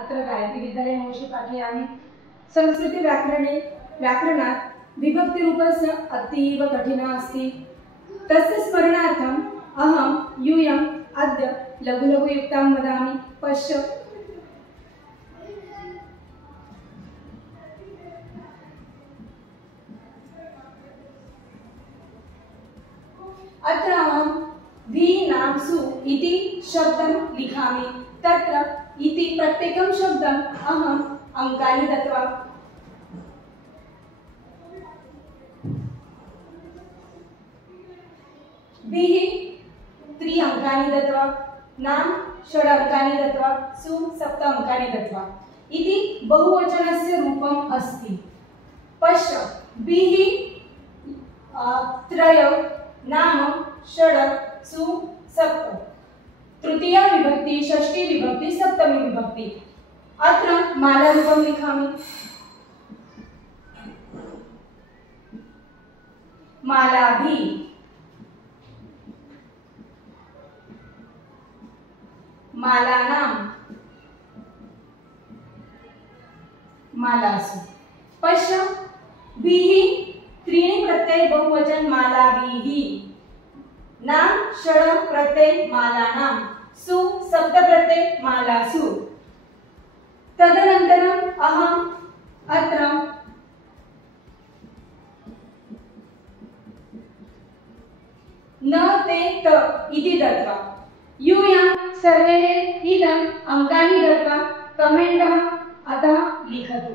अत्र गायत्री विद्यालये नवशे पाठयामि। संस्कृते व्याकरणात् विभक्तिरूपस्य अतीव कठिना अस्ति। तस्य स्मरणार्थम् अहं यूयम् अद्य लघुयुक्तां वदामि। पश्य। अत्र अहं विनाम्सु इति शब्दं लिखामि। तत्र इति प्रत्येकं शब्दम् अहम् अङ्कानि दत्वा विः 3 अंकानि दत्वा नाम 6 अंकानि दत्वा सु 7 अंकानि दत्वा इति बहुवचनस्य रूपम् अस्ति। पश्य विः 3 नाम 6 सु 7 तृतीया विभक्ति षष्ठी विभक्ति सप्तमी विभक्ति। अत्र मालारूपं लिखामि। मालाभि मालानां मालासु। पश्य विः 3 प्रत्यय बहुवचन मालाभिः नाम 6 प्रत्यय मालानां सु 7 प्रत्यय मालासु। तदनन्तरम् अहम् अत्र न ते त इति दत्वा यूयं सर्वे इदम् अङ्कानि दत्वा कमेण्टः अधः लिखतु।